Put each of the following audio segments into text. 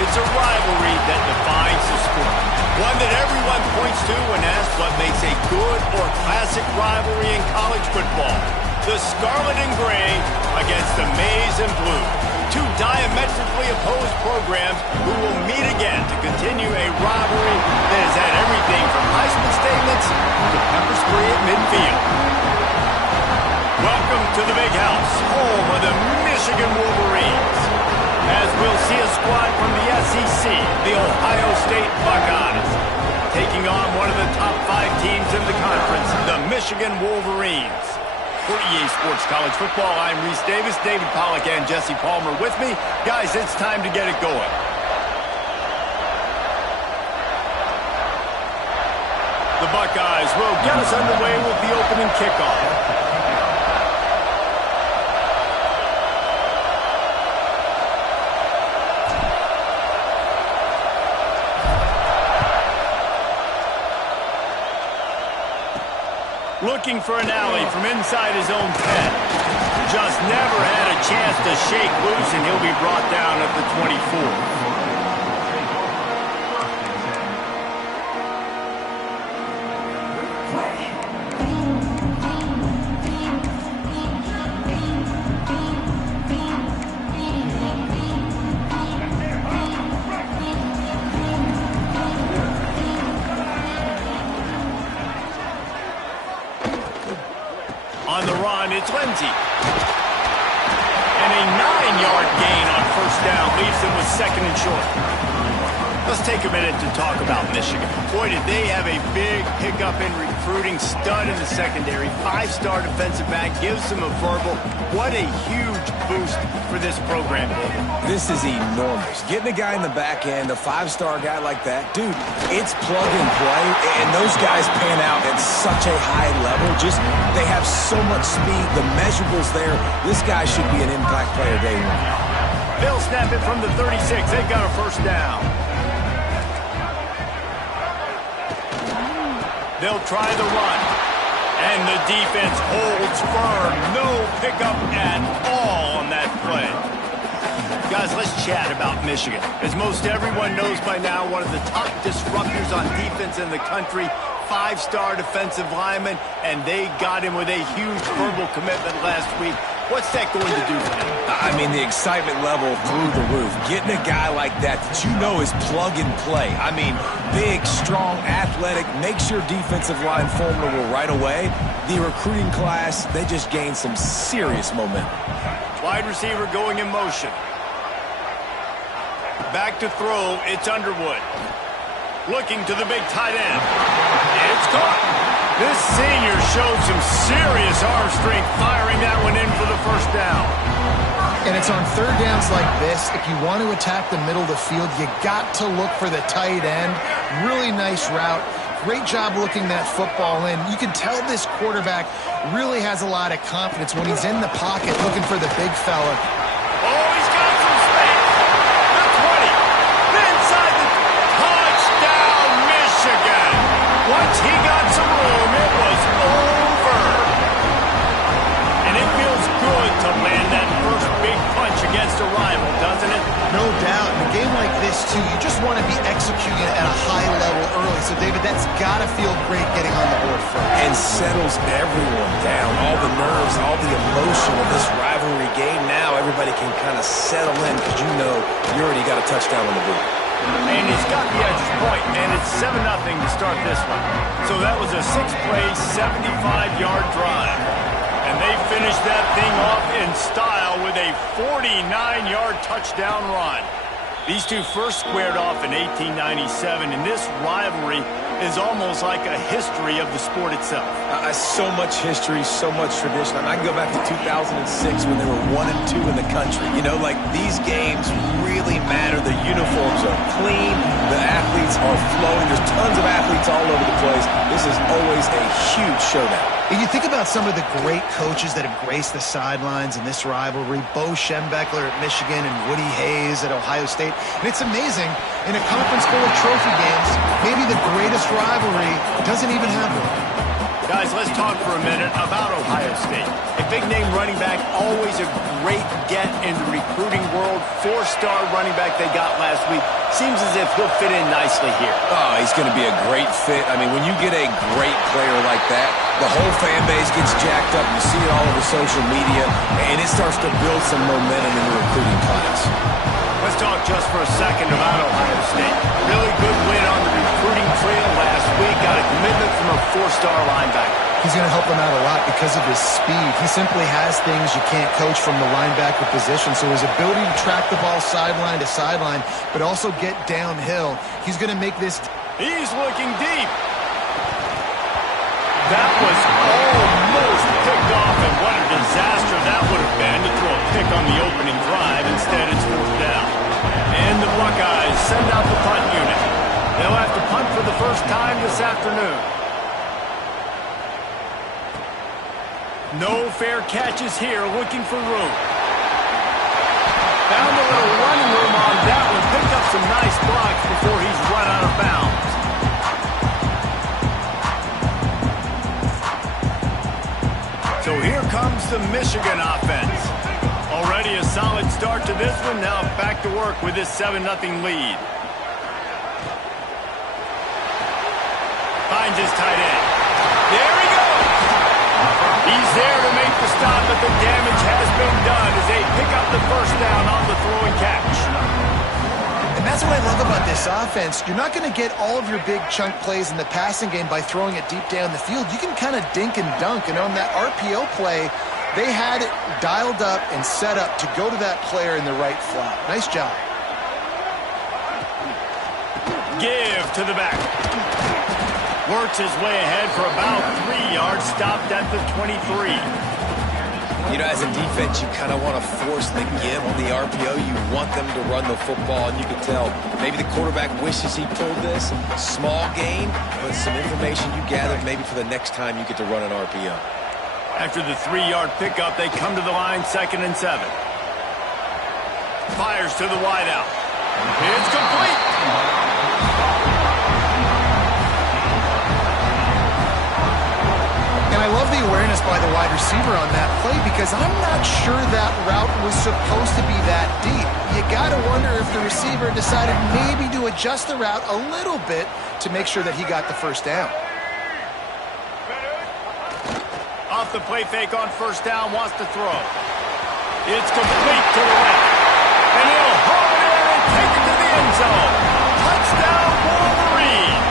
It's a rivalry that defines the sport. One that everyone points to when asked what makes a good or classic rivalry in college football. The Scarlet and Gray against the Maize and Blue. Two diametrically opposed programs who will meet again to continue a rivalry that has had everything from Heisman statements to pepper spray at midfield. Welcome to the Big House, home of the Michigan Wolverines. As we'll see a squad from the SEC, the Ohio State Buckeyes, taking on one of the top 5 teams in the conference, the Michigan Wolverines. For EA Sports College Football, I'm Reese Davis, David Pollack, and Jesse Palmer with me. Guys, it's time to get it going. The Buckeyes will get us underway with the opening kickoff. Looking for an alley from inside his own 10. Just never had a chance to shake loose, and he'll be brought down at the 24. On the run, it's Lindsey. And a 9-yard gain on first down leaves them with second and short. Let's take a minute to talk about Michigan. Boy, did they have a big pickup in recruiting. Stud in the secondary. 5-star defensive back. Gives them a verbal. What a huge boost for this program, David. This is enormous. Getting a guy in the back end, a 5-star guy like that, dude, it's plug and play, and those guys pan out at such a high level. Just, they have so much speed. The measurables there. This guy should be an impact player day one. They'll snap it from the 36. They've got a first down. They'll try the run. And the defense holds firm. No pickup at all on that play. Guys, let's chat about Michigan. As most everyone knows by now, one of the top disruptors on defense in the country. 5-star defensive lineman, and they got him with a huge verbal commitment last week. What's that going to do for him? I mean, the excitement level through the roof. Getting a guy like that you know is plug and play. I mean, big, strong, athletic, makes your defensive line formidable right away. The recruiting class, they just gained some serious momentum. Wide receiver going in motion. Back to throw, it's Underwood. Looking to the big tight end. It's caught. This senior showed some serious arm strength firing that one in for the first down. And it's on third downs like this. If you want to attack the middle of the field, you got to look for the tight end. Really nice route. Great job looking that football in. You can tell this quarterback really has a lot of confidence when he's in the pocket looking for the big fella. Oh, he's got some space. The 20. Inside the touchdown, Michigan. Once he got some room, it was over. And it feels good to land that first big punch against a rival, doesn't it? No doubt. In a game like this, too, you just want to be executing at a high level early. So, David, that's got to feel great getting on the board first. And settles everyone down. All the nerves, all the emotion of this rivalry game. Now everybody can kind of settle in because you know you already got a touchdown on the board. And he's got the extra point, and it's 7-0 to start this one. So that was a 6-play, 75-yard drive. And they finished that thing off in style with a 49-yard touchdown run. These two first squared off in 1897, and this rivalry is almost like a history of the sport itself. So much history, so much tradition. I can go back to 2006 when they were 1-2 in the country. You know, like, these games really matter. The uniforms are clean. The athletes are flowing. There's tons of athletes all over the place. This is always a huge showdown. And you think about some of the great coaches that have graced the sidelines in this rivalry. Bo Schembechler at Michigan and Woody Hayes at Ohio State. And it's amazing, in a conference full of trophy games, maybe the greatest rivalry doesn't even have one. Guys, let's talk for a minute about Ohio State. A big-name running back, always a great get in the recruiting world. Four-star running back they got last week. Seems as if he'll fit in nicely here. Oh, he's going to be a great fit. I mean, when you get a great player like that, the whole fan base gets jacked up. You see it all over social media, and it starts to build some momentum in the recruiting class. Let's talk just for a second about Ohio State. Really good win on the recruiting trail last week. Got a commitment from a four-star linebacker. He's going to help them out a lot because of his speed. He simply has things you can't coach from the linebacker position. So his ability to track the ball sideline to sideline, but also get downhill, he's going to make this. He's looking deep. That was almost picked off, and what a disaster that would have been to throw a pick on the opening drive. Instead, it's fourth down. And the Buckeyes send out the punt unit. They'll have to punt for the first time this afternoon. No fair catches here, looking for room. Found a little running room on that one. Picked up some nice blocks before he's run out of bounds. So here comes the Michigan offense. Already a solid start to this one. Now back to work with this 7-0 lead. Finds his tight end. There he goes. He's there to make the stop, but the damage has been done as they pick up the first down on the throw and catch. And that's what I love about this offense. You're not going to get all of your big chunk plays in the passing game by throwing it deep down the field. You can kind of dink and dunk. And on that RPO play, they had it dialed up and set up to go to that player in the right flat. Nice job. Give to the back. Works his way ahead for about 3 yards. Stopped at the 23. You know, as a defense, you kind of want to force the give on the RPO. You want them to run the football, and you can tell maybe the quarterback wishes he pulled this. Small gain, but some information you gathered maybe for the next time you get to run an RPO. After the 3-yard pickup, they come to the line, 2nd and 7. Fires to the wideout. It's complete. And I love the awareness by the wide receiver on that play because I'm not sure that route was supposed to be that deep. You got to wonder if the receiver decided maybe to adjust the route a little bit to make sure that he got the first down. Off the play fake on first down, wants to throw. It's complete to the left. And he'll haul it in and take it to the end zone. Touchdown, Wolverines.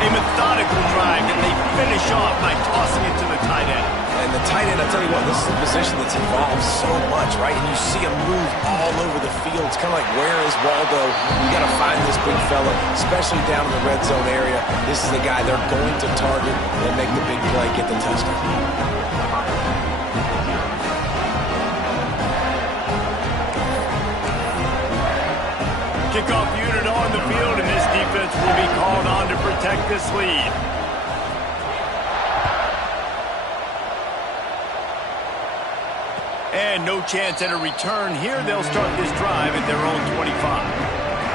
A methodical drive that they finish off by tossing it to the tight end. And the tight end, I'll tell you what, this is a position that's involved so much, right? And you see him move all over the field. It's kind of like, where is Waldo? You got to find this big fella, especially down in the red zone area. This is the guy they're going to target and make the big play, get the touchdown. Kickoff unit on the field, and this defense will be called on to protect this lead. And no chance at a return here. They'll start this drive at their own 25.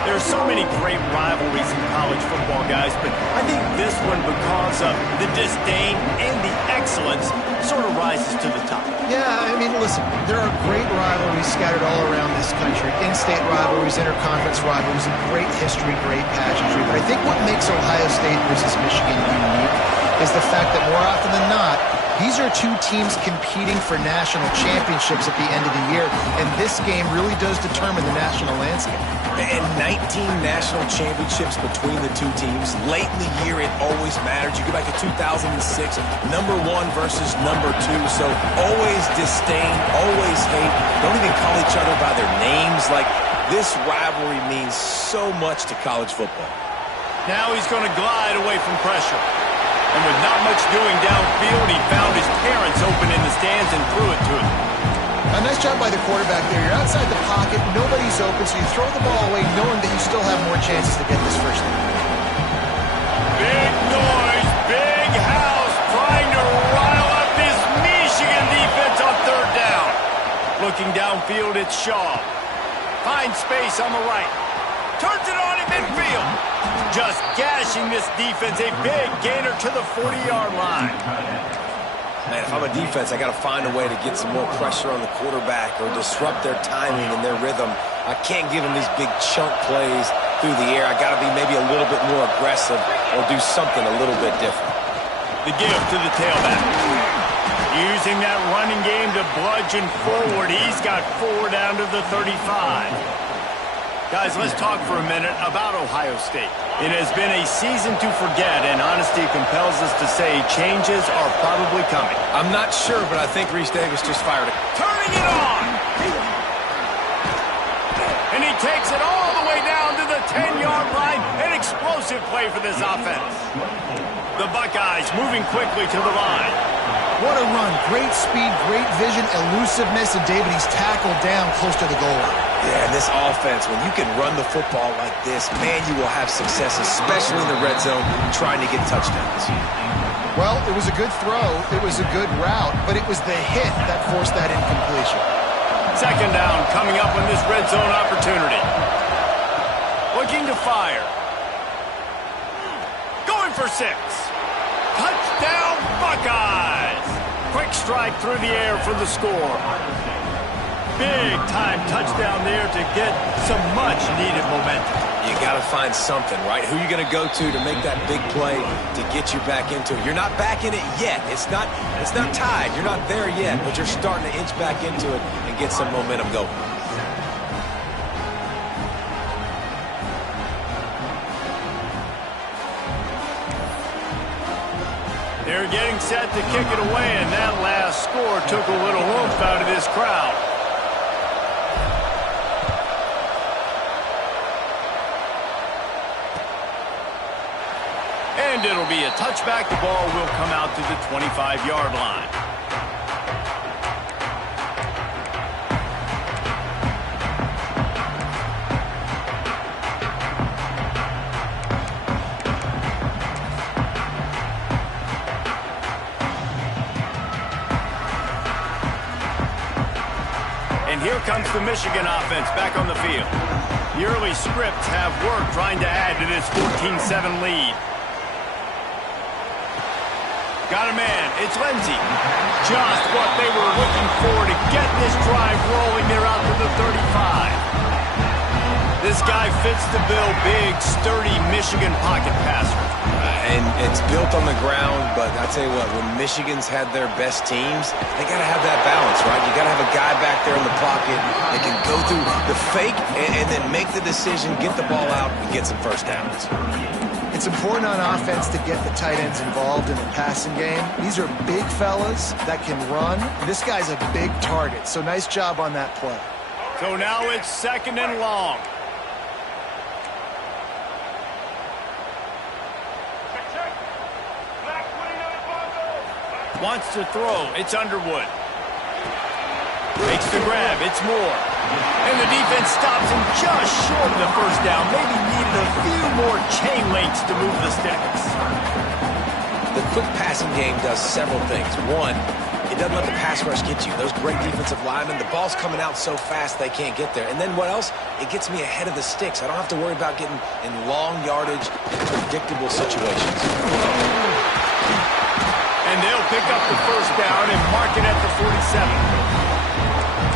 There are so many great rivalries in college football, guys, but I think this one, because of the disdain and the excellence, sort of rises to the top. Yeah, I mean, listen, there are great rivalries scattered all around this country. In-state rivalries, interconference rivalries, and great history, great pageantry. But I think what makes Ohio State versus Michigan unique is the fact that more often than not, these are two teams competing for national championships at the end of the year, and this game really does determine the national landscape. And 19 national championships between the two teams. Late in the year, it always matters. You go back to 2006, number 1 versus number 2. So always disdain, always hate. Don't even call each other by their names. Like, this rivalry means so much to college football. Now he's going to glide away from pressure. And with not much doing downfield, he found his parents open in the stands and threw it to him. A nice job by the quarterback there. You're outside the pocket, nobody's open, so you throw the ball away knowing that you still have more chances to get this first down. Big noise, big house, trying to rile up this Michigan defense on third down. Looking downfield, it's Shaw. Finds space on the right. Turns it on in midfield. Just gashing this defense. A big gainer to the 40-yard line. Man, if I'm a defense, I got to find a way to get some more pressure on the quarterback or disrupt their timing and their rhythm. I can't give them these big chunk plays through the air. I got to be maybe a little bit more aggressive or do something a little bit different. The give to the tailback. Using that running game to bludgeon forward. He's got 4 down to the 35. Guys, let's talk for a minute about Ohio State. It has been a season to forget, and honesty compels us to say changes are probably coming. I'm not sure, but I think Reese Davis just fired it. Turning it on! And he takes it all the way down to the 10-yard line. An explosive play for this offense. The Buckeyes moving quickly to the line. What a run. Great speed, great vision, elusiveness, and David, he's tackled down close to the goal line. Yeah, and this offense, when you can run the football like this, man, you will have success, especially in the red zone, trying to get touchdowns. Well, it was a good throw. It was a good route, but it was the hit that forced that incompletion. Second down coming up on this red zone opportunity. Looking to fire. Going for 6. Touchdown, Buckeyes! Quick strike through the air for the score. Big-time touchdown there to get some much-needed momentum. You got to find something, right? Who are you going to go to make that big play to get you back into it? You're not back in it yet. It's not tied. You're not there yet, but you're starting to inch back into it and get some momentum going. They're getting set to kick it away, and that last score took a little oomph out of this crowd. And it'll be a touchback. The ball will come out to the 25-yard line. And here comes the Michigan offense back on the field. The early scripts have worked trying to add to this 14-7 lead. Got a man. It's Lindsey. Just what they were looking for to get this drive rolling. They're out to the 35. This guy fits the bill. Big, sturdy Michigan pocket passer. And it's built on the ground, but I tell you what, when Michigan's had their best teams, they got to have that balance, right? You got to have a guy back there in the pocket that can go through the fake and then make the decision, get the ball out, and get some first downs. It's important on offense to get the tight ends involved in the passing game. These are big fellas that can run. This guy's a big target, so nice job on that play. So now it's 2nd and long. Wants to throw. It's Underwood. Makes the grab. It's Moore. And the defense stops him just short of the first down. Maybe needed a few more chain links to move the sticks. The quick passing game does several things. One, it doesn't let the pass rush get you. Those great defensive linemen, the ball's coming out so fast they can't get there. And then what else? It gets me ahead of the sticks. I don't have to worry about getting in long yardage and predictable situations. And they'll pick up the first down and mark it at the 47.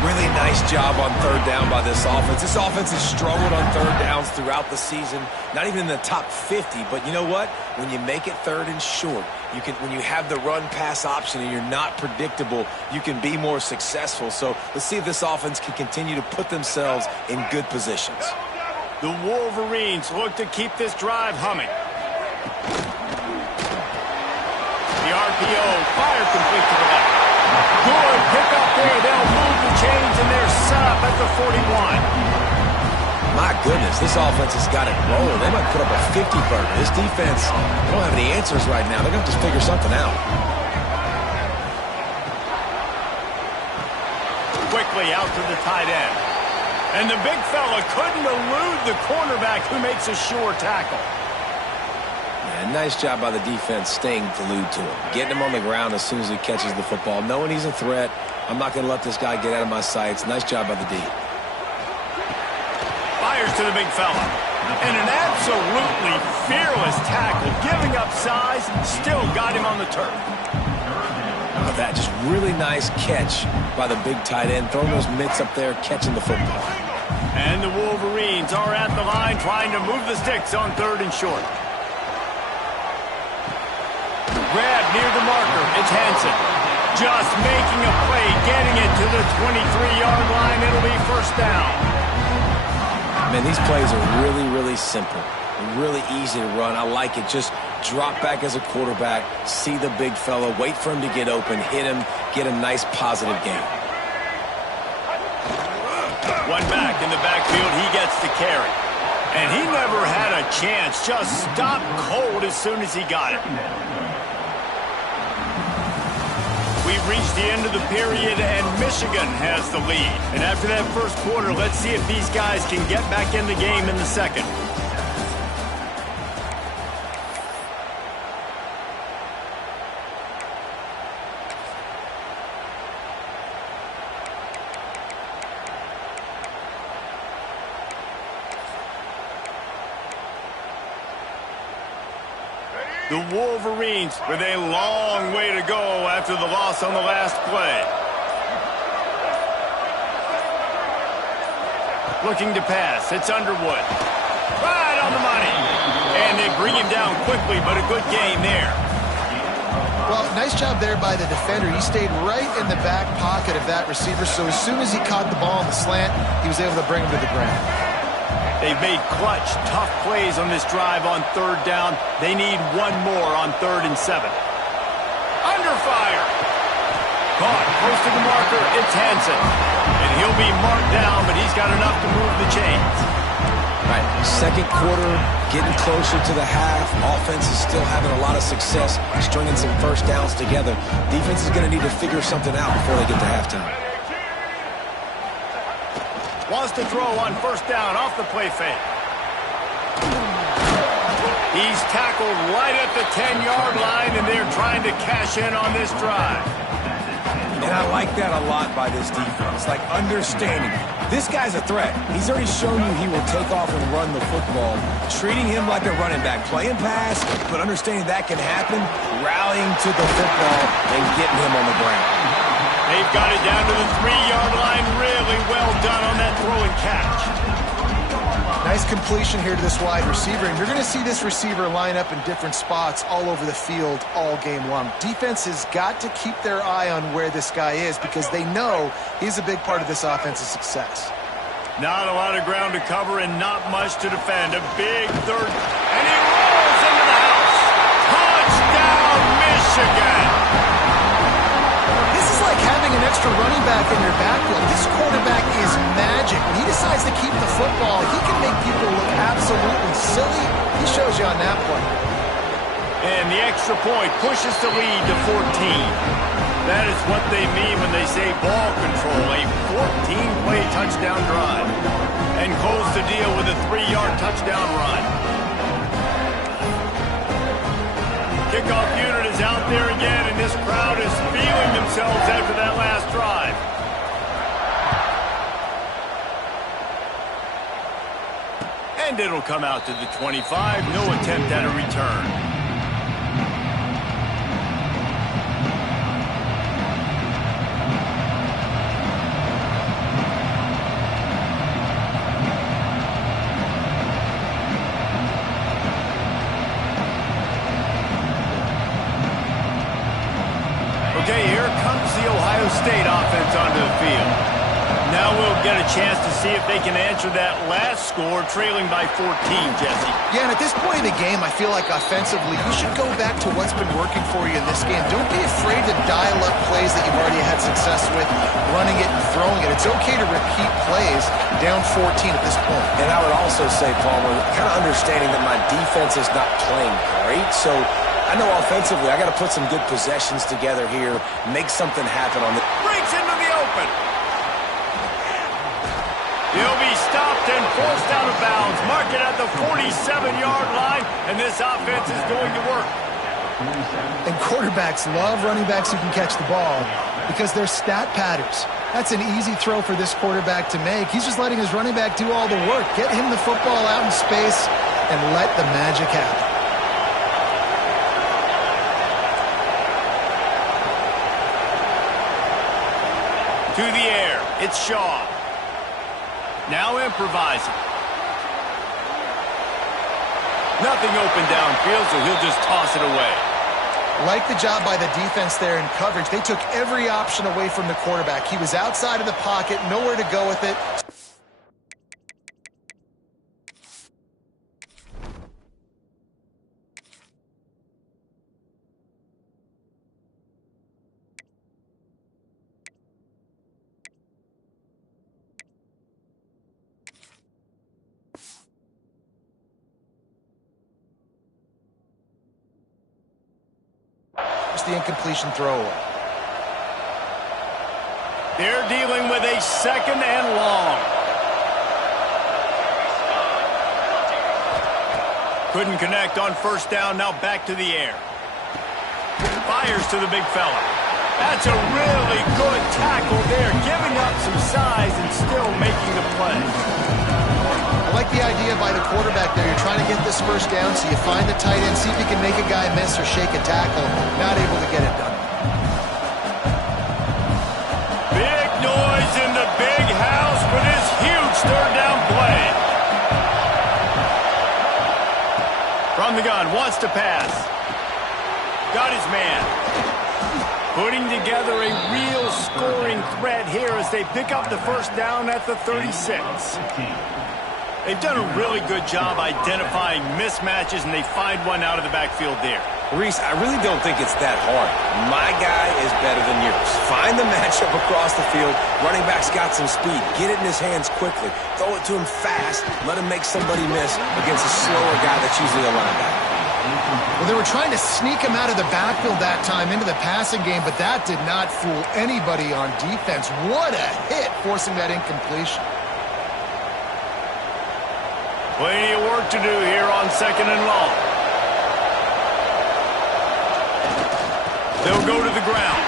Really nice job on 3rd down by this offense. This offense has struggled on 3rd downs throughout the season, not even in the top 50. But you know what? When you make it 3rd and short, you can. When you have the run-pass option and you're not predictable, you can be more successful. So let's see if this offense can continue to put themselves in good positions. The Wolverines look to keep this drive humming. The RPO, fire complete to the left. Good pickup there. They'll move the chains, and they're set up at the 41. My goodness, this offense has got it rolling. They might put up a 50-burger. This defense, they don't have any answers right now. They're going to have to figure something out. Quickly out to the tight end. And the big fella couldn't elude the cornerback who makes a sure tackle. Yeah, nice job by the defense staying glued to him. Getting him on the ground as soon as he catches the football. Knowing he's a threat, I'm not going to let this guy get out of my sights. Nice job by the D. Fires to the big fella. And an absolutely fearless tackle, giving up size, still got him on the turf. That just really nice catch by the big tight end, throwing those mitts up there, catching the football. And the Wolverines are at the line trying to move the sticks on 3rd and short. Grab near the marker. It's Hansen. Just making a play, getting it to the 23-yard line. It'll be 1st down. Man, these plays are really, really simple. Really easy to run. I like it. Just drop back as a quarterback, see the big fella, wait for him to get open, hit him, get a nice positive gain. One back in the backfield, he gets the carry. And he never had a chance, just stopped cold as soon as he got it. We've reached the end of the period, and Michigan has the lead. And after that 1st quarter, let's see if these guys can get back in the game in the 2nd. The Wolverines with a long way to go after the loss on the last play. Looking to pass. It's Underwood. Right on the money. And they bring him down quickly, but a good gain there. Well, nice job there by the defender. He stayed right in the back pocket of that receiver, so as soon as he caught the ball on the slant, he was able to bring him to the ground. They've made clutch, tough plays on this drive on 3rd down. They need one more on 3rd and 7. Under fire. Caught close to the marker. It's Hansen. And he'll be marked down, but he's got enough to move the chains. Right, 2nd quarter, getting closer to the half. Offense is still having a lot of success, stringing some 1st downs together. Defense is going to need to figure something out before they get to halftime. Wants to throw on 1st down off the play fake. He's tackled right at the 10-yard line, and they're trying to cash in on this drive. And I like that a lot by this defense, like understanding this guy's a threat. He's already shown you he will take off and run the football, treating him like a running back, playing pass, but understanding that can happen, rallying to the football and getting him on the ground. They've got it down to the 3-yard line. Really well done on that throw and catch. Nice completion here to this wide receiver, and you're going to see this receiver line up in different spots all over the field all game long. Defense has got to keep their eye on where this guy is because they know he's a big part of this offense's success. Not a lot of ground to cover and not much to defend. A big 3rd, and he rolls into the house. Touchdown, Michigan! This is like having an extra running back in your backfield. This quarterback is magic. When he decides to keep the football, he can make people look absolutely silly. He shows you on that play. And the extra point pushes the lead to 14. That is what they mean when they say ball control, a 14-play touchdown drive. And close the deal with a 3-yard touchdown run. Kickoff unit is out there again, and this crowd is feeling themselves after that last drive. And it'll come out to the 25. No attempt at a return. Okay, here comes the Ohio State offense onto the field. Now we'll get a chance to see if they can answer that last score, trailing by 14, Jesse. Yeah, and at this point in the game, I feel like offensively, you should go back to what's been working for you in this game. Don't be afraid to dial up plays that you've already had success with, running it and throwing it. It's okay to repeat plays down 14 at this point. And I would also say, Palmer, kind of understanding that my defense is not playing great, so I know offensively I got to put some good possessions together here, make something happen on the... Breaks into the open. He'll be stopped and forced out of bounds. Mark it at the 47-yard line, and this offense is going to work. And quarterbacks love running backs who can catch the ball because they're stat patters. That's an easy throw for this quarterback to make. He's just letting his running back do all the work. Get him the football out in space and let the magic happen. To the air, it's Shaw. Now improvising. Nothing open downfield, so he'll just toss it away. Like the job by the defense there in coverage. They took every option away from the quarterback. He was outside of the pocket, nowhere to go with it. The incompletion throwaway. They're dealing with a 2nd and long. Couldn't connect on 1st down, now back to the air. Fires to the big fella. That's a really good tackle there, giving up some size and still making the play. I like the idea by the quarterback there. You're trying to get this 1st down, so you find the tight end, see if you can make a guy miss or shake a tackle. Not able to get it done. Big noise in the big house for this huge 3rd down play. From the gun, wants to pass. Got his man. Putting together a real scoring threat here as they pick up the 1st down at the 36. They've done a really good job identifying mismatches, and they find one out of the backfield there. Reese, I really don't think it's that hard. My guy is better than yours. Find the matchup across the field. Running back's got some speed. Get it in his hands quickly. Throw it to him fast. Let him make somebody miss against a slower guy that's usually a linebacker. Well, they were trying to sneak him out of the backfield that time into the passing game, but that did not fool anybody on defense. What a hit, forcing that incompletion. Plenty of work to do here on 2nd and long. They'll go to the ground.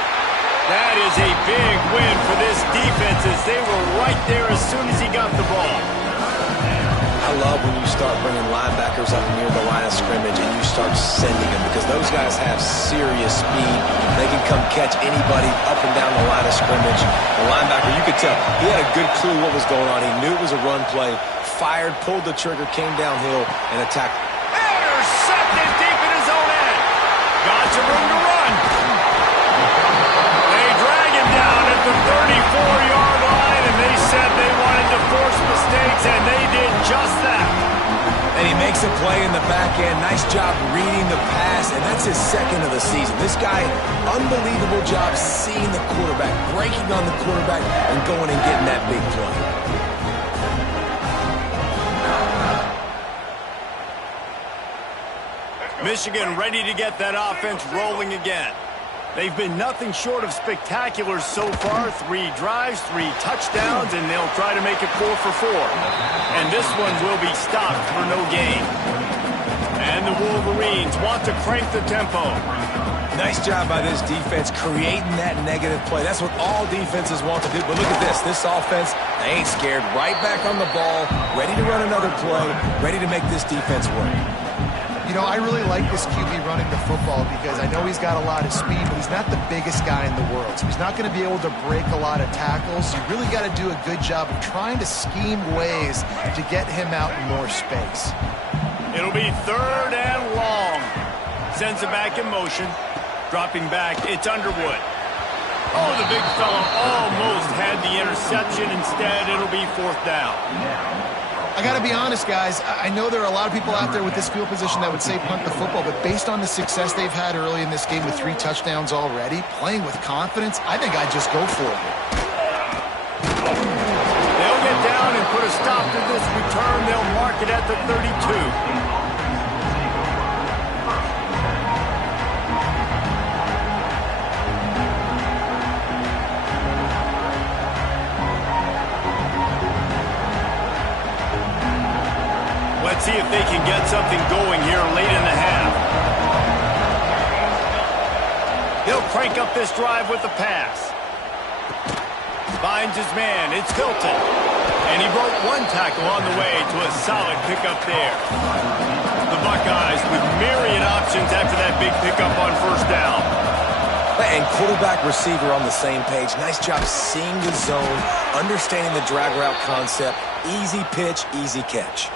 That is a big win for this defense as they were right there as soon as he got the ball. I love when you start bringing linebackers up near the line of scrimmage and you start sending them because those guys have serious speed. They can come catch anybody up and down the line of scrimmage. The linebacker, you could tell, he had a good clue what was going on. He knew it was a run play. Fired, pulled the trigger, came downhill, and attacked. Intercepted deep in his own end. Got some room to run. They drag him down at the 34-yard line, and they said they wanted to force mistakes, and they did just that. And he makes a play in the back end. Nice job reading the pass, and that's his 2nd of the season. This guy, unbelievable job seeing the quarterback, breaking on the quarterback, and going and getting that big play. Michigan ready to get that offense rolling again. They've been nothing short of spectacular so far. 3 drives, 3 touchdowns, and they'll try to make it 4 for 4. And this one will be stopped for no gain. And the Wolverines want to crank the tempo. Nice job by this defense creating that negative play. That's what all defenses want to do. But look at this. This offense, they ain't scared. Right back on the ball, ready to run another play, ready to make this defense work. You know, I really like this QB running the football because I know he's got a lot of speed, but he's not the biggest guy in the world. So he's not going to be able to break a lot of tackles. You really got to do a good job of trying to scheme ways to get him out in more space. It'll be 3rd and long. Sends it back in motion. Dropping back, it's Underwood. Oh, the big fella almost had the interception. Instead, it'll be 4th down. I got to be honest, guys. I know there are a lot of people out there with this field position that would say punt the football, but based on the success they've had early in this game with 3 touchdowns already, playing with confidence, I think I'd just go for it. They'll get down and put a stop to this return. They'll mark it at the 32. Let's see if they can get something going here late in the half. They'll crank up this drive with the pass. Finds his man. It's Hilton. And he broke one tackle on the way to a solid pickup there. The Buckeyes with myriad options after that big pickup on first down. And quarterback, receiver on the same page. Nice job seeing the zone, understanding the drag route concept. Easy pitch, easy catch.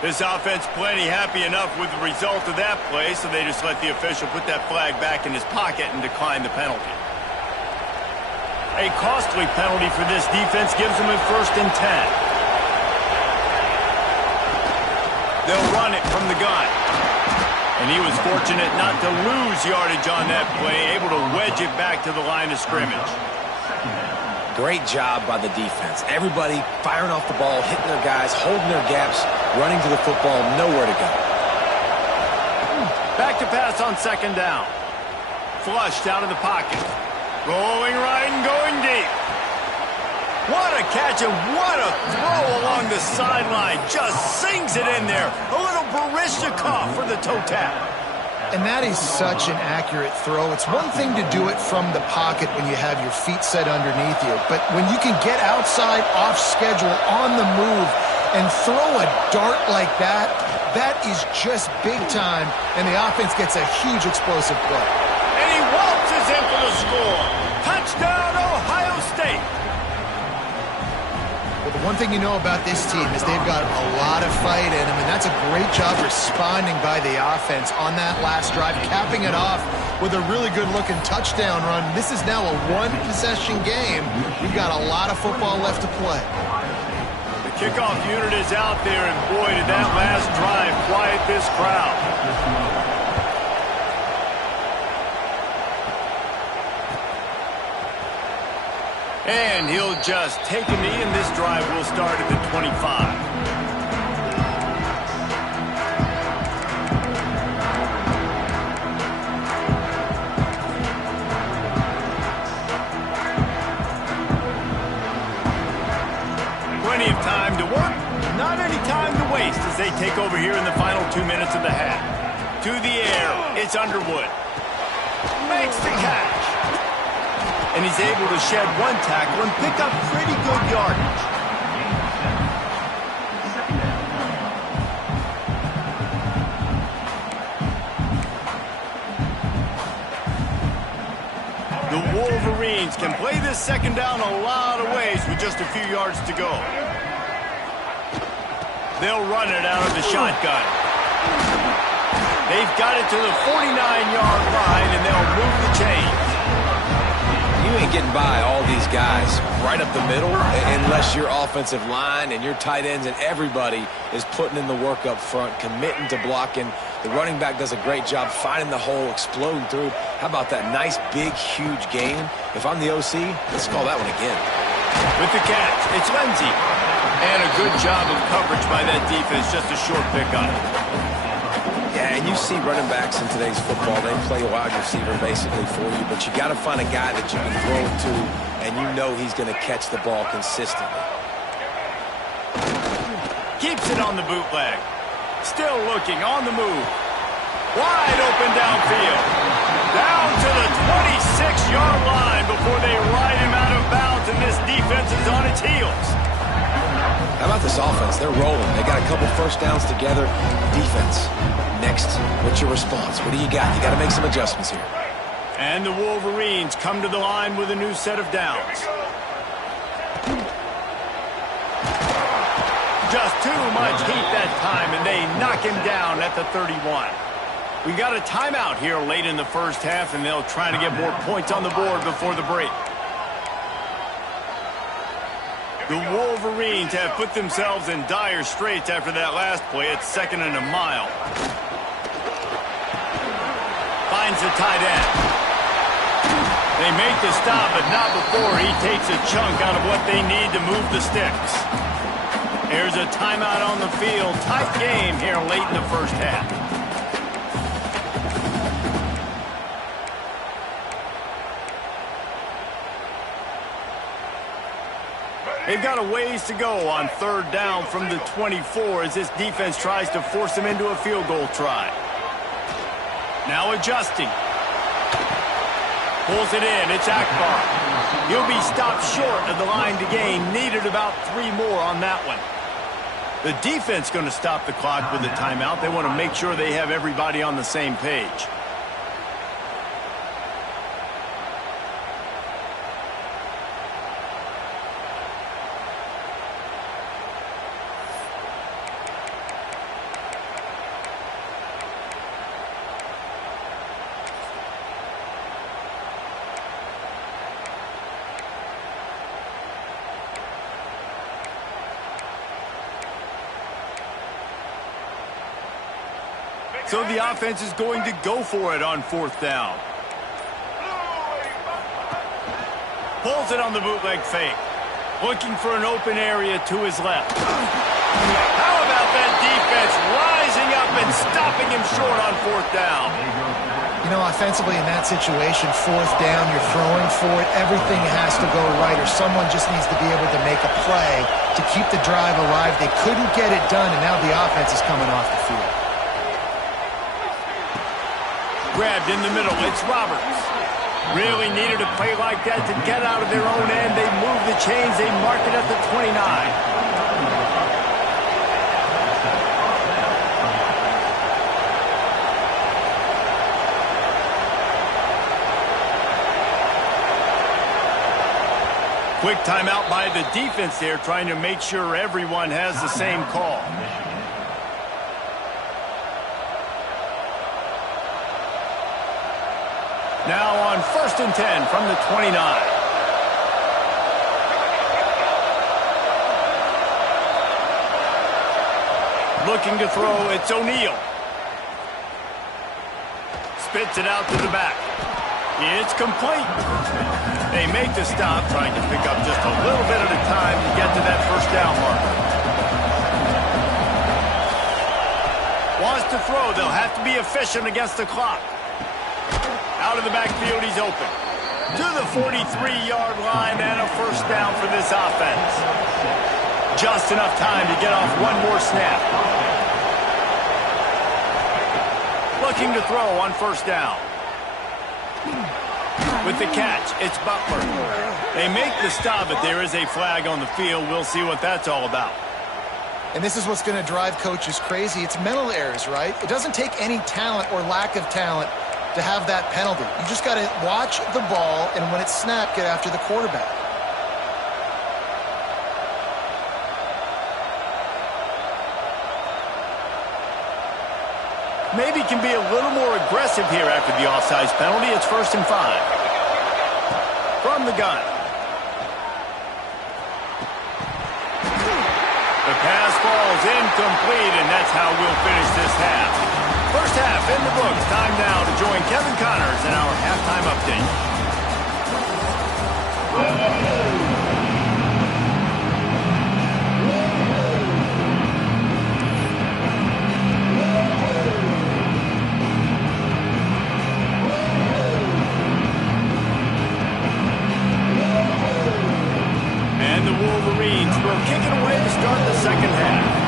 This offense plenty happy enough with the result of that play, so they just let the official put that flag back in his pocket and decline the penalty. A costly penalty for this defense gives them a 1st and 10. They'll run it from the gun. And he was fortunate not to lose yardage on that play, able to wedge it back to the line of scrimmage. Great job by the defense. Everybody firing off the ball, hitting their guys, holding their gaps, running to the football, nowhere to go. Back to pass on 2nd down. Flushed out of the pocket. Rolling right and going deep. What a catch and what a throw along the sideline. Just sings it in there. A little Baryshnikov for the toe tap. And that is such an accurate throw. It's one thing to do it from the pocket when you have your feet set underneath you. But when you can get outside, off schedule, on the move, and throw a dart like that, that is just big time. And the offense gets a huge explosive play. And he waltzes in for the score. Touchdown, Ohio State. Well, the one thing you know about this team is they've got a lot of fight in them, and that's a great job responding by the offense on that last drive, capping it off with a really good-looking touchdown run. This is now a one-possession game. We've got a lot of football left to play. The kickoff unit is out there, and boy, did that last drive quiet this crowd. And he'll just take a knee, and this drive will start at the 25. Plenty of time to work, not any time to waste as they take over here in the final 2 minutes of the half. To the air, it's Underwood. Makes the catch. And he's able to shed one tackle and pick up pretty good yardage. The Wolverines can play this 2nd down a lot of ways with just a few yards to go. They'll run it out of the shotgun. They've got it to the 49-yard line, and they'll move the chains. You ain't getting by all these guys right up the middle unless your offensive line and your tight ends and everybody is putting in the work up front, committing to blocking. The running back does a great job finding the hole, exploding through. How about that nice, big, huge gain? If I'm the OC, let's call that one again. With the catch, it's Lindsey. And a good job of coverage by that defense, just a short pickup. Yeah, and you see running backs in today's football, they play a wide receiver basically for you, but you got to find a guy that you can throw it to, and you know he's going to catch the ball consistently. Keeps it on the bootleg. Still looking on the move. Wide open downfield. Down to the 26-yard line before they ride him out of bounds, and this defense is on its heels. How about this offense? They're rolling. They got a couple first downs together. Defense. Next, what's your response? What do you got? You got to make some adjustments here. And the Wolverines come to the line with a new set of downs. Just too much heat that time, and they knock him down at the 31. We got a timeout here late in the first half, and they'll try to get more points on the board before the break. The Wolverines have put themselves in dire straits after that last play. It's 2nd and a mile. Finds the tight end. They make the stop, but not before he takes a chunk out of what they need to move the sticks. There's a timeout on the field. Tight game here late in the first half. They've got a ways to go on 3rd down from the 24 as this defense tries to force them into a field goal try. Now adjusting. Pulls it in. It's Akbar. He'll be stopped short of the line to gain. Needed about 3 more on that one. The defense going to stop the clock with a timeout. They want to make sure they have everybody on the same page. So the offense is going to go for it on 4th down. Pulls it on the bootleg fake. Looking for an open area to his left. How about that defense rising up and stopping him short on 4th down? You know, offensively in that situation, 4th down, you're throwing for it. Everything has to go right, or someone just needs to be able to make a play to keep the drive alive. They couldn't get it done, and now the offense is coming off the field. Grabbed in the middle, it's Roberts. Really needed a play like that to get out of their own end. They move the chains, they mark it at the 29. Quick timeout by the defense there, trying to make sure everyone has the same call. Now on 1st and 10 from the 29. Looking to throw, it's O'Neal. Spits it out to the back. It's complete. They make the stop, trying to pick up just a little bit at a time to get to that 1st down marker. Wants to throw, they'll have to be efficient against the clock. Out of the backfield, he's open. To the 43-yard line and a 1st down for this offense. Just enough time to get off one more snap. Looking to throw on 1st down. With the catch, it's Butler. They make the stop, but there is a flag on the field. We'll see what that's all about. And this is what's going to drive coaches crazy. It's mental errors, right? It doesn't take any talent or lack of talent to have that penalty. You just got to watch the ball, and when it's snapped, get after the quarterback. Maybe can be a little more aggressive here after the offsides penalty. It's 1st and 5. From the gun. The pass falls incomplete, and that's how we'll finish this half. 1st half in the books. Time now to join Kevin Connors in our halftime update. And the Wolverines will kick it away to start the 2nd half.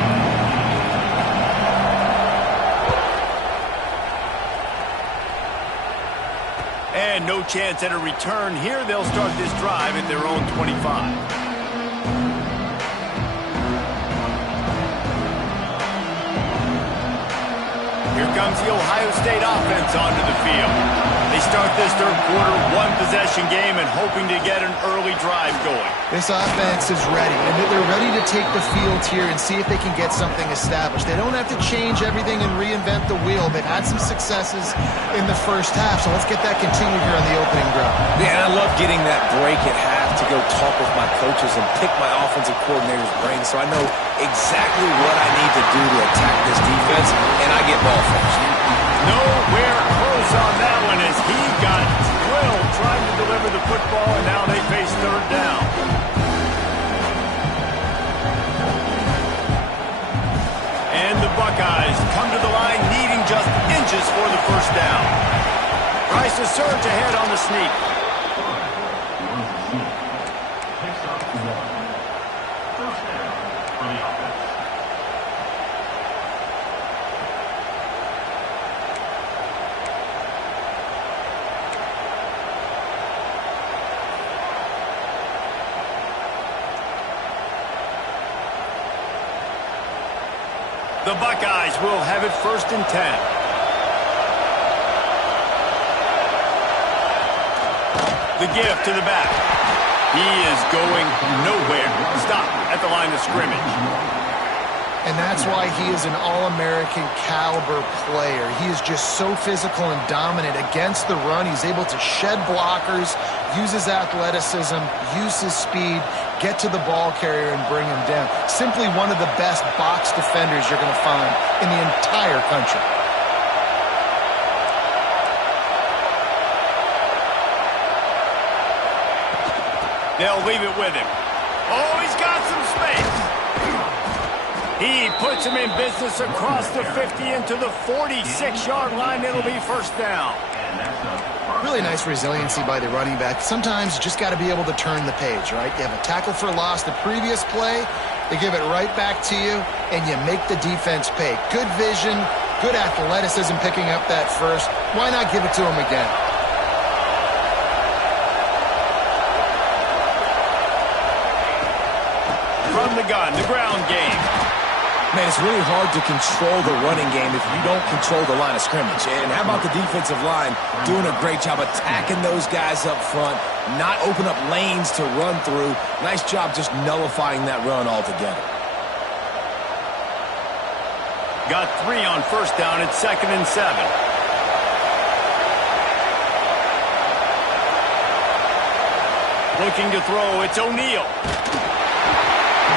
And no chance at a return here. They'll start this drive at their own 25. Here comes the Ohio State offense onto the field. They start this 3rd quarter one-possession game and hoping to get an early drive going. This offense is ready, and they're ready to take the field here and see if they can get something established. They don't have to change everything and reinvent the wheel. They've had some successes in the 1st half, so let's get that continued here on the opening drive. Yeah, and I love getting that break at half to go talk with my coaches and pick my offensive coordinator's brain so I know exactly what I need to do to attack this defense, and I get ball first. Nowhere close on that one as he got drilled trying to deliver the football, and now they face 3rd down. And the Buckeyes come to the line needing just inches for the 1st down. Tries to surge ahead on the sneak. The Buckeyes will have it 1st and 10. The give to the back. He is going nowhere. Stop at the line of scrimmage. And that's why he is an All-American caliber player. He is just so physical and dominant against the run. He's able to shed blockers, use his athleticism, use his speed, get to the ball carrier and bring him down. Simply one of the best box defenders you're going to find in the entire country. They'll leave it with him. Oh, he's got some space. He puts him in business across the 50 into the 46-yard line. It'll be 1st down. Really nice resiliency by the running back. Sometimes you just got to be able to turn the page, right? You have a tackle for loss the previous play, they give it right back to you, and you make the defense pay. Good vision, good athleticism picking up that first. Why not give it to him again? From the gun, the ground game. Man, it's really hard to control the running game if you don't control the line of scrimmage. And how about the defensive line doing a great job attacking those guys up front, not open up lanes to run through. Nice job just nullifying that run altogether. Got 3 on 1st down. It's 2nd and 7. Looking to throw. It's O'Neal.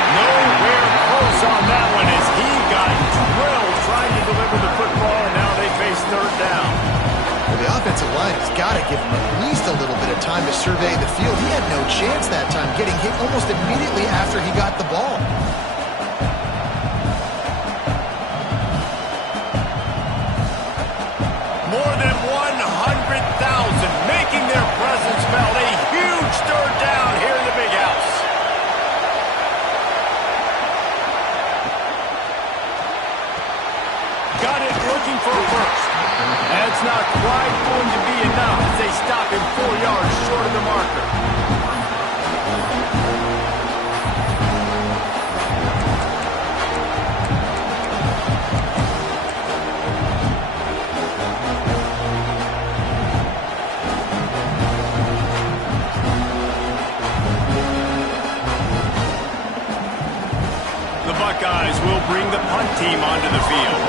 Nowhere close on that one as he got drilled trying to deliver the football, and now they face 3rd down. Well, the offensive line has got to give him at least a little bit of time to survey the field. He had no chance that time, getting hit almost immediately after he got the ball. More than 100,000 making their presence felt. A huge 3rd down here in the Big House. Got it, looking for a 1st. That's not quite going to be enough as they stop him 4 yards short of the marker. The Buckeyes will bring the punt team onto the field.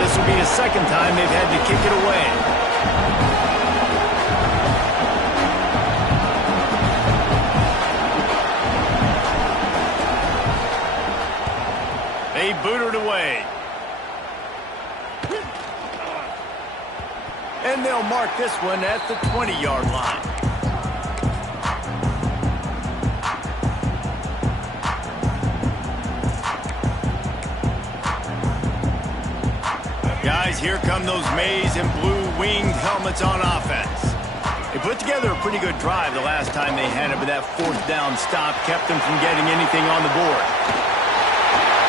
This will be the 2nd time they've had to kick it away. They boot it away. And they'll mark this one at the 20-yard line. Guys, here come those maize and blue winged helmets on offense. They put together a pretty good drive the last time they had it, but that 4th down stop kept them from getting anything on the board.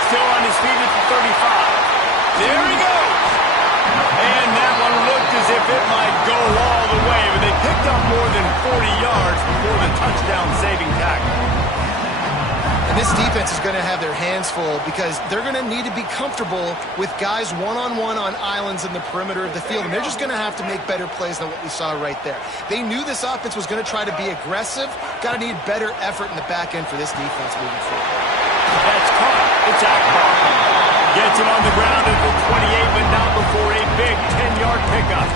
Still on his feet at the 35. There he goes! And that one looked as if it might go all the way, but they picked up more than 40 yards before the touchdown-saving tackle. And this defense is going to have their hands full because they're going to need to be comfortable with guys one-on-one on islands in the perimeter of the field. And they're just going to have to make better plays than what we saw right there. They knew this offense was going to try to be aggressive. Got to need better effort in the back end for this defense moving forward. That's caught. It's Akbar. Gets him on the ground at the 28, but not before a big 10-yard pickup.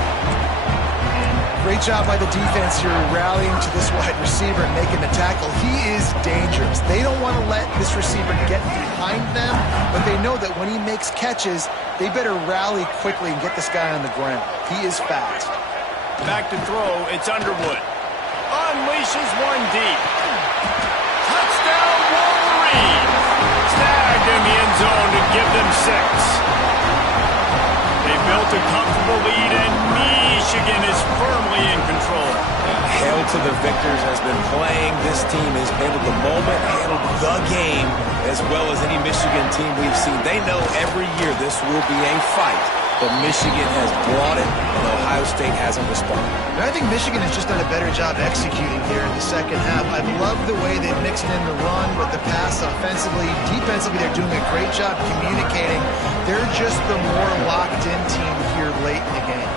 Great job by the defense here rallying to this wide receiver and making the tackle. He is dangerous. They don't want to let this receiver get behind them, but they know that when he makes catches, they better rally quickly and get this guy on the ground. He is fast. Back to throw, it's Underwood. Unleashes one deep. Touchdown Wolverines! Snagged in the end zone to give them 6. They built a comfortable lead, and Michigan is firmly in control. Hail to the victors has been playing. This team has handled the moment, handled the game as well as any Michigan team we've seen. They know every year this will be a fight but Michigan has brought it, and Ohio State hasn't responded. And I think Michigan has just done a better job executing here in the second half. I love the way they've mixed in the run with the pass offensively. Defensively, they're doing a great job communicating. They're just the more locked-in team here late in the game.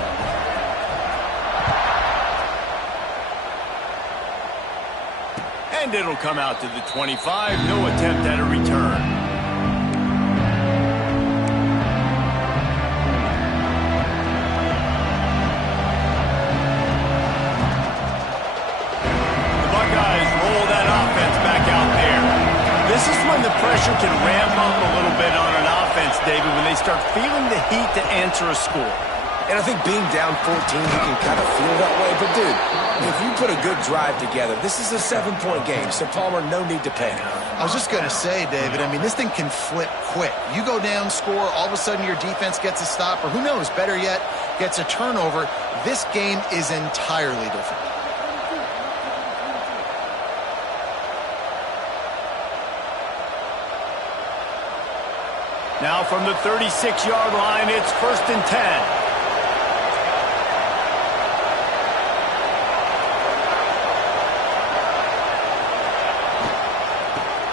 And it'll come out to the 25. No attempt at a return. The Buckeyes roll that offense back out there. This is when the pressure can ramp up a little bit on an offense, David, when they start feeling the heat to answer a score. And I think being down 14, you can kind of feel that way. But, dude, if you put a good drive together, this is a 7-point game. So, Palmer, no need to panic. I was just going to say, David, I mean, this thing can flip quick. You go down, score, all of a sudden your defense gets a stop, or who knows, better yet, gets a turnover. This game is entirely different. Now from the 36-yard line, it's 1st and 10.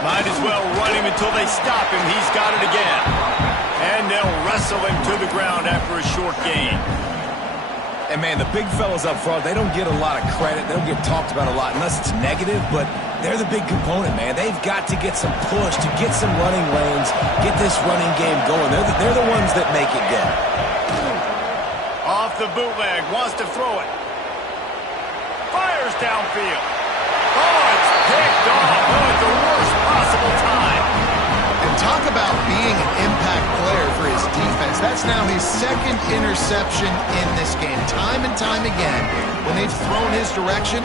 Might as well run him until they stop him. He's got it again. And they'll wrestle him to the ground after a short gain. And, man, the big fellas up front, they don't get a lot of credit. They don't get talked about a lot unless it's negative, but they're the big component, man. They've got to get some push, to get some running lanes, get this running game going. They're the ones that make it go. Off the bootleg, wants to throw it. Fires downfield. Oh, it's picked off. Oh, at the worst possible time. And talk about being an impact player for his defense. That's now his 2nd interception in this game. Time and time again, when they've thrown his direction,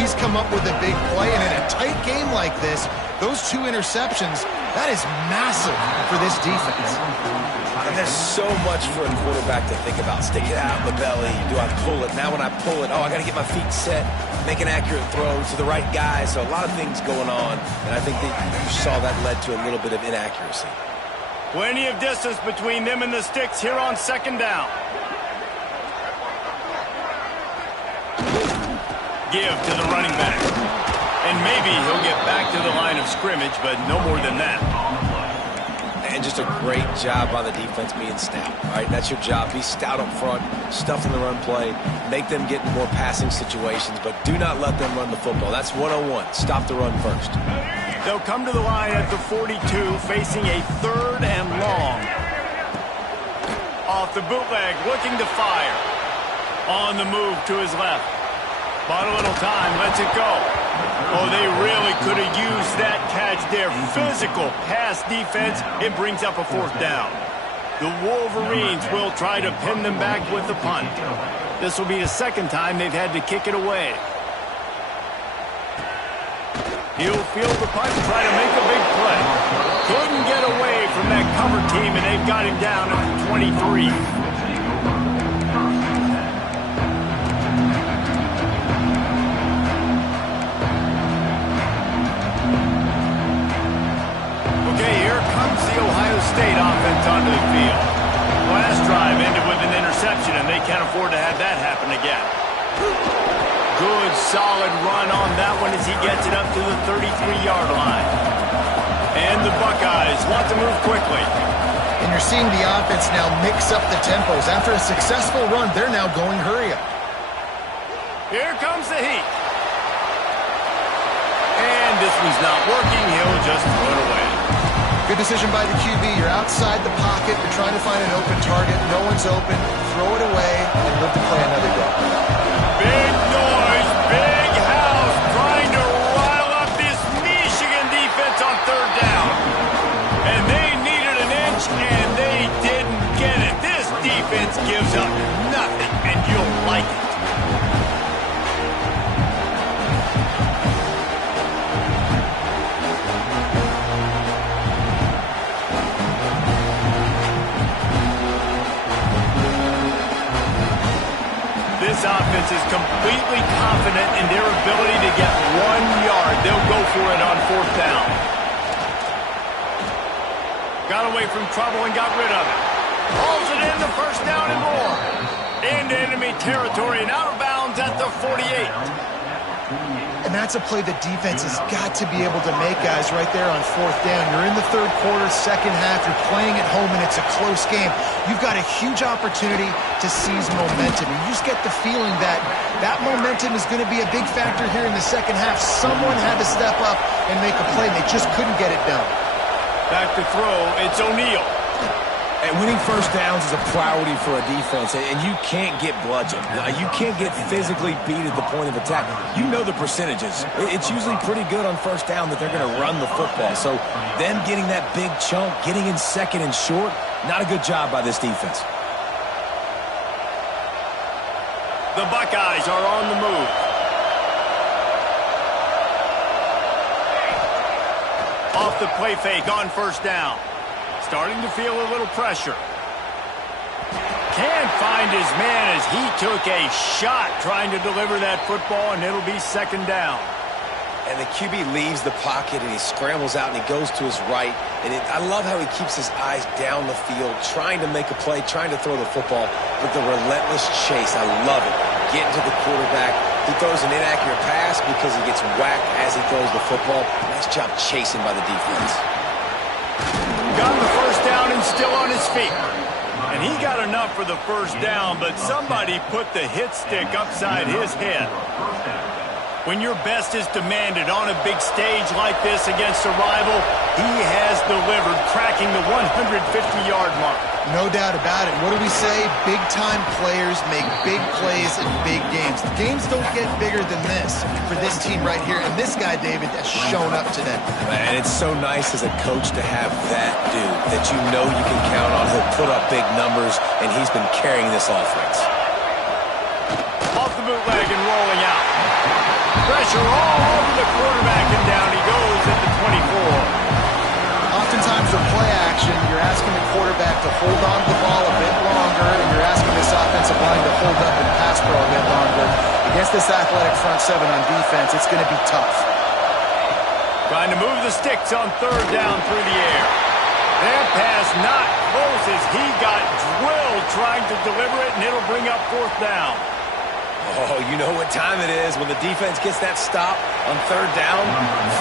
he's come up with a big play. And in a tight game like this, those 2 interceptions, that is massive for this defense. And there's so much for a quarterback to think about. Stick it out in the belly. Do I pull it? Now when I pull it, I got to get my feet set, make an accurate throw to the right guy. So a lot of things going on, and I think that you saw that led to a little bit of inaccuracy. Plenty of distance between them and the sticks here on 2nd down. Give to the running back. And maybe he'll get back to the line of scrimmage, but no more than that. And just a great job by the defense being stout. All right, that's your job. Be stout up front, stuff in the run play, make them get in more passing situations, but do not let them run the football. That's 101. Stop the run first. They'll come to the line at the 42, facing a 3rd and long. Off the bootleg, looking to fire. On the move to his left. Bought a little time, lets it go. Oh, they really could have used that catch there. Physical pass defense. It brings up a 4th down. The Wolverines will try to pin them back with the punt. This will be the 2nd time they've had to kick it away. He'll field the punt and try to make a big play. Couldn't get away from that cover team, and they've got him down at the 23. State offense onto the field. Last drive ended with an interception, and they can't afford to have that happen again. Good, solid run on that one as he gets it up to the 33-yard line. And the Buckeyes want to move quickly. And you're seeing the offense now mix up the tempos. After a successful run, they're now going hurry up. Here comes the heat. And this one's not working. He'll just throw it away. Good decision by the QB. You're outside the pocket. You're trying to find an open target. No one's open. Throw it away and live to play another day. Big noise, big house, trying to rile up this Michigan defense on 3rd down. And they needed an inch, and they didn't get it. This defense gives up nothing, and you'll like it. This offense is completely confident in their ability to get 1 yard. They'll go for it on 4th down. Got away from trouble and got rid of it. Hauls it in, the 1st down State territory and out of bounds at the 48. And that's a play the defense has got to be able to make, guys, right there on fourth down. You're in the third quarter, second half. You're playing at home, and it's a close game. You've got a huge opportunity to seize momentum. You just get the feeling that that momentum is going to be a big factor here in the second half. Someone had to step up and make a play, and they just couldn't get it done. Back to throw, it's O'Neal. And winning first downs is a priority for a defense, and you can't get bludgeoned. You can't get physically beat at the point of attack. You know the percentages. It's usually pretty good on first down that they're going to run the football. So them getting that big chunk, getting in second and short, not a good job by this defense. The Buckeyes are on the move. Off the play fake on first down. Starting to feel a little pressure. Can't find his man as he took a shot trying to deliver that football, and it'll be second down. And the QB leaves the pocket, and he scrambles out, and he goes to his right. And I love how he keeps his eyes down the field, trying to make a play, trying to throw the football, but the relentless chase, I love it. Getting to the quarterback. He throws an inaccurate pass because he gets whacked as he throws the football. Nice job chasing by the defense. Got the first down and still on his feet. And he got enough for the first down, but somebody put the hit stick upside his head. When your best is demanded on a big stage like this against a rival, he has delivered, cracking the 150-yard mark. No doubt about it. What do we say? Big-time players make big plays in big games. The games don't get bigger than this for this team right here. And this guy, David, has shown up today. And it's so nice as a coach to have that dude that you know you can count on. He'll put up big numbers, and he's been carrying this offense. Off the bootleg and rolling out. Pressure all over the quarterback, and down he goes at the 24. Oftentimes with play action, you're asking the quarterback to hold on to the ball a bit longer, and you're asking this offensive line to hold up and pass pro a bit longer. Against this athletic front seven on defense, it's going to be tough. Trying to move the sticks on third down through the air. That pass not close as he got drilled trying to deliver it, and it'll bring up fourth down. Oh, you know what time it is when the defense gets that stop on third down.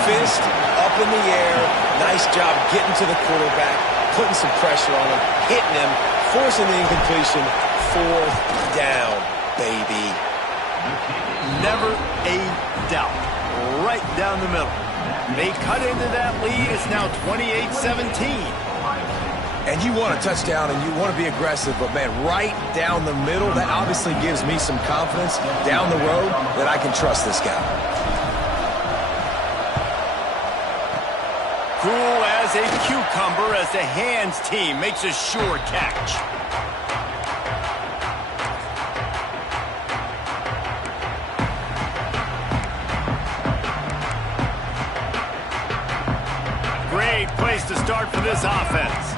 Fist up in the air. Nice job getting to the quarterback, putting some pressure on him, hitting him, forcing the incompletion. Fourth down, baby. Never a doubt. Right down the middle. They cut into that lead. It's now 28-17. And you want a touchdown and you want to be aggressive, but, man, right down the middle, that obviously gives me some confidence down the road that I can trust this guy. Cool as a cucumber as the hands team makes a sure catch. Great place to start for this offense.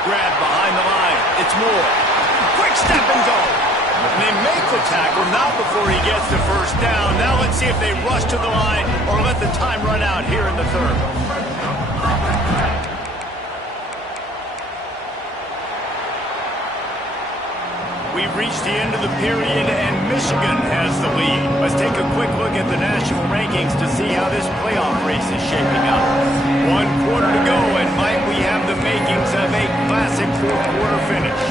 Grab behind the line. It's Moore. Quick step and go. And they make the tackle, not before he gets the first down. Now let's see if they rush to the line or let the time run out here in the third. We've reached the end of the period, and Michigan has the lead. Let's take a quick look at the national rankings to see how this playoff race is shaping up. 1 quarter to go, and might we have the makings of a classic fourth-quarter finish.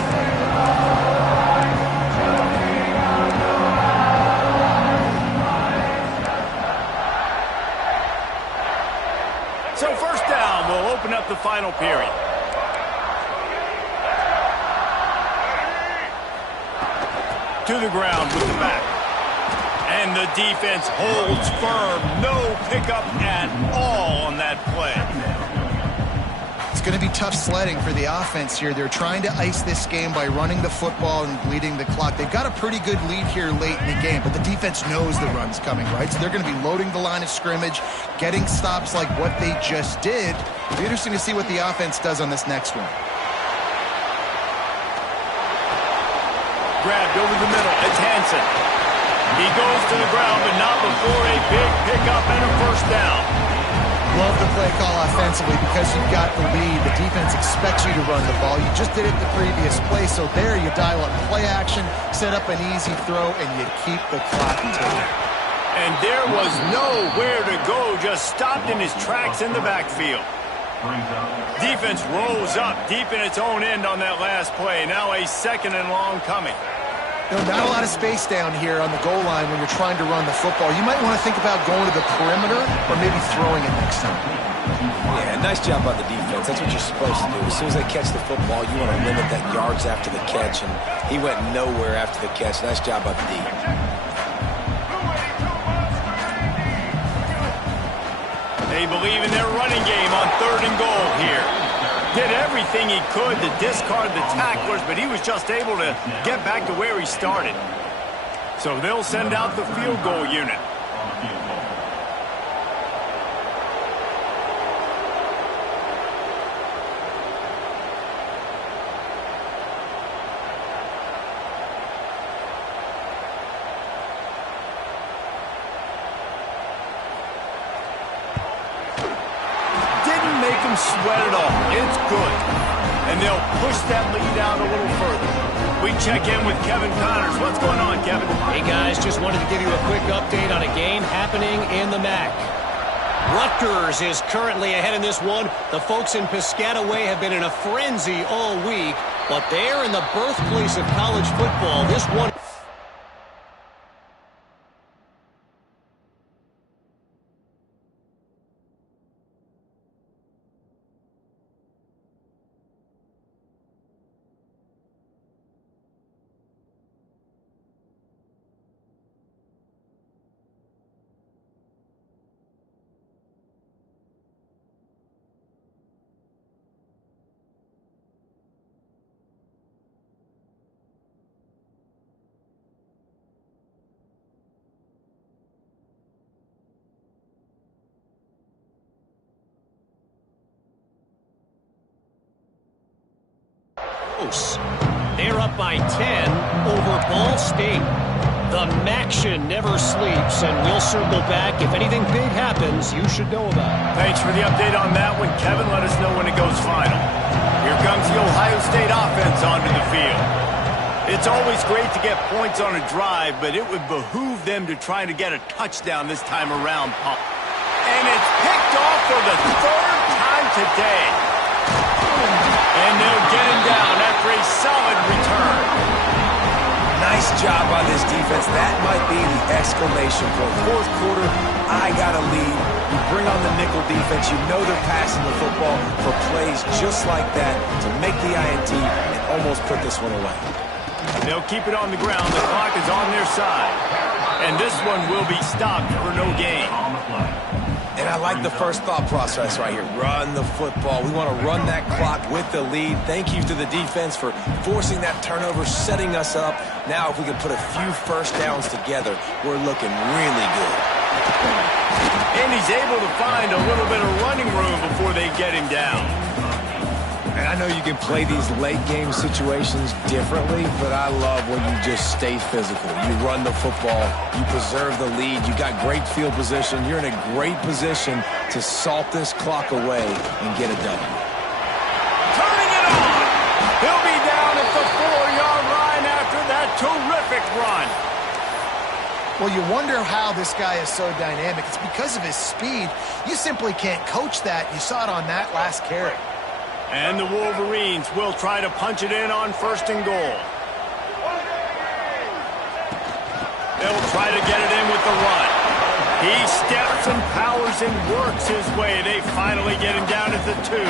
So first down will open up the final period. To the ground with the back. And the defense holds firm. No pickup at all on that play. It's going to be tough sledding for the offense here. They're trying to ice this game by running the football and bleeding the clock. They've got a pretty good lead here late in the game, but the defense knows the run's coming, right? So they're going to be loading the line of scrimmage, getting stops like what they just did. It'll be interesting to see what the offense does on this next one. Grabbed over the middle. It's Hansen. He goes to the ground, but not before a big pickup and a first down. play call offensively because you've got the lead. The defense expects you to run the ball. You just did it the previous play, so there you dial up play action, set up an easy throw, and you keep the clock ticking. And there was nowhere to go, just stopped in his tracks in the backfield. Defense rose up deep in its own end on that last play. Now a 2nd and long coming. Not a lot of space down here on the goal line when you're trying to run the football. You might want to think about going to the perimeter or maybe throwing it next time. Yeah, nice job by the defense. That's what you're supposed to do. As soon as they catch the football, you want to limit that yards after the catch, and he went nowhere after the catch. Nice job by the D. They believe in their running game on 3rd and goal here. Did everything he could to discard the tacklers, but he was just able to get back to where he started. So they'll send out the field goal unit. Make them sweat it all. It's good. And they'll push that lead out a little further. We check in with Kevin Connors. What's going on, Kevin? Hey, guys, just wanted to give you a quick update on a game happening in the MAC. Rutgers is currently ahead in this one. The folks in Piscataway have been in a frenzy all week, but they're in the birthplace of college football. This one... They're up by 10 over Ball State. The MACtion never sleeps, and we'll circle back. If anything big happens, you should know about it. Thanks for the update on that one, Kevin. Let us know when it goes final. Here comes the Ohio State offense onto the field. It's always great to get points on a drive, but it would behoove them to try to get a touchdown this time around. And it's picked off for the 3rd time today. And they'll get him down after a solid return. Nice job by this defense. That might be the exclamation point. 4th quarter, I got a lead. You bring on the nickel defense. You know they're passing the football for plays just like that to make the INT and almost put this one away. They'll keep it on the ground. The clock is on their side. And this one will be stopped for no gain. And I like the first thought process right here. Run the football. We want to run that clock with the lead. Thank you to the defense for forcing that turnover, setting us up. Now if we can put a few first downs together, we're looking really good. And he's able to find a little bit of running room before they get him down. And I know you can play these late game situations differently, but I love when you just stay physical. You run the football, you preserve the lead, you got great field position. You're in a great position to salt this clock away and get a W. Turning it on! He'll be down at the 4-yard line after that terrific run. Well, you wonder how this guy is so dynamic. It's because of his speed. You simply can't coach that. You saw it on that last carry. And the Wolverines will try to punch it in on 1st and goal. They'll try to get it in with the run. He steps and powers and works his way. They finally get him down at the 2.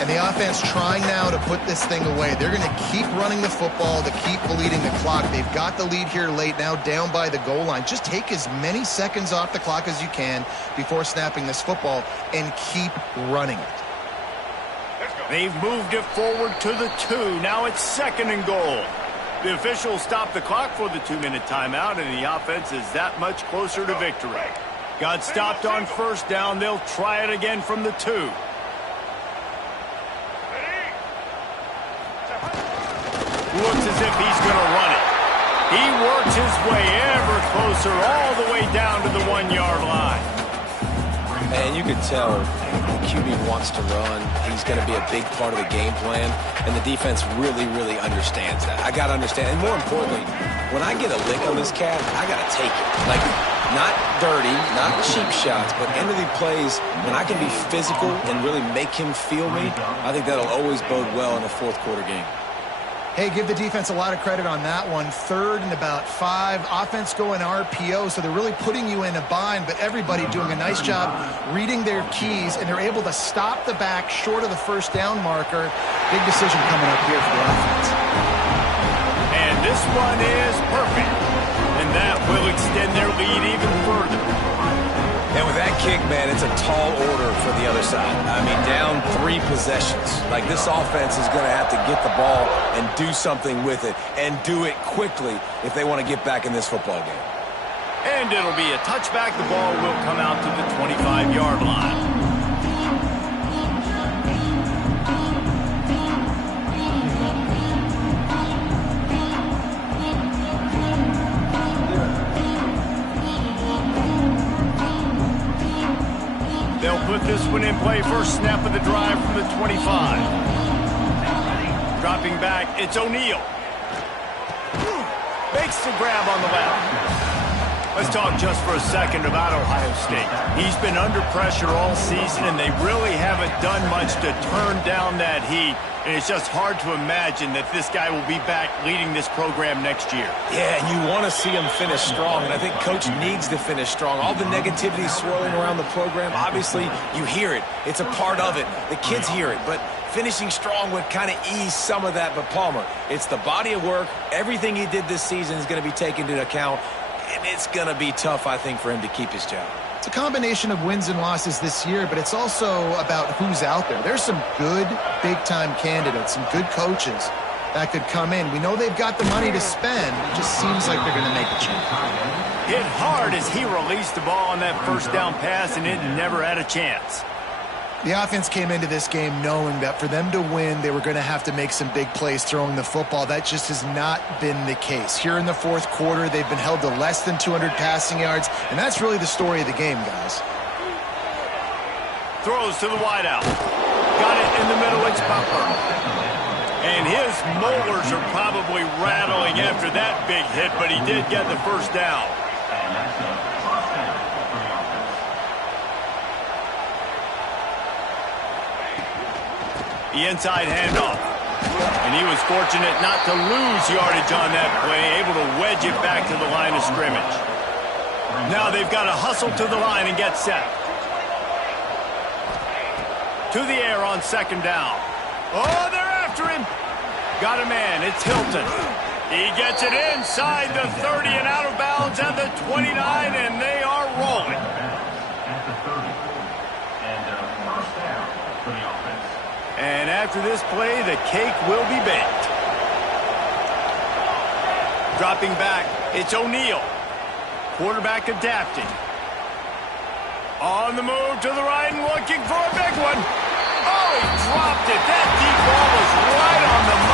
And the offense trying now to put this thing away. They're going to keep running the football to keep bleeding the clock. They've got the lead here late, now down by the goal line. Just take as many seconds off the clock as you can before snapping this football and keep running it. They've moved it forward to the 2. Now it's 2nd and goal. The officials stop the clock for the 2-minute timeout, and the offense is that much closer to victory. Got stopped on 1st down. They'll try it again from the 2. Looks as if he's going to run it. He works his way ever closer all the way down to the 1-yard line. And you could tell the QB wants to run. He's going to be a big part of the game plan. And the defense really, really understands that. I got to understand. And more importantly, when I get a lick on this cat, I got to take it. Like, not dirty, not cheap shots, but end of the plays, when I can be physical and really make him feel me, I think that'll always bode well in a fourth quarter game. Hey, give the defense a lot of credit on that one. 3rd and about 5. Offense going RPO, so they're really putting you in a bind, but everybody doing a nice job reading their keys, and they're able to stop the back short of the first down marker. Big decision coming up here for the offense. And this one is perfect. And that will extend their lead even further. And with that kick, man, it's a tall order for the other side. I mean, down 3 possessions. Like, this offense is going to have to get the ball and do something with it, and do it quickly if they want to get back in this football game. And it'll be a touchback. The ball will come out to the 25-yard line. They'll put this one in play. First snap of the drive from the 25. Dropping back, it's O'Neal. Makes the grab on the left. Let's talk just for a second about Ohio State. He's been under pressure all season, and they really haven't done much to turn down that heat. And it's just hard to imagine that this guy will be back leading this program next year. Yeah, and you want to see him finish strong, and I think Coach needs to finish strong. All the negativity swirling around the program, obviously, you hear it. It's a part of it. The kids hear it, but finishing strong would kind of ease some of that. But Palmer, it's the body of work. Everything he did this season is going to be taken into account, and it's going to be tough, I think, for him to keep his job. It's a combination of wins and losses this year, but it's also about who's out there. There's some good big-time candidates, some good coaches that could come in. We know they've got the money to spend. It just seems like they're going to make a change. Hit hard as he released the ball on that first down pass, and it never had a chance. The offense came into this game knowing that for them to win, they were going to have to make some big plays throwing the football. That just has not been the case. Here in the fourth quarter, they've been held to less than 200 passing yards, and that's really the story of the game, guys. Throws to the wideout. Got it in the middle. It's Butler. And his molars are probably rattling after that big hit, but he did get the first down. The inside handoff. And he was fortunate not to lose yardage on that play, able to wedge it back to the line of scrimmage. Now they've got to hustle to the line and get set. To the air on second down. Oh, they're after him. Got a man. It's Hilton. He gets it inside the 30 and out of bounds at the 29, and they are rolling. And after this play, the cake will be baked. Dropping back, it's O'Neal. Quarterback adapting. On the move to the right and looking for a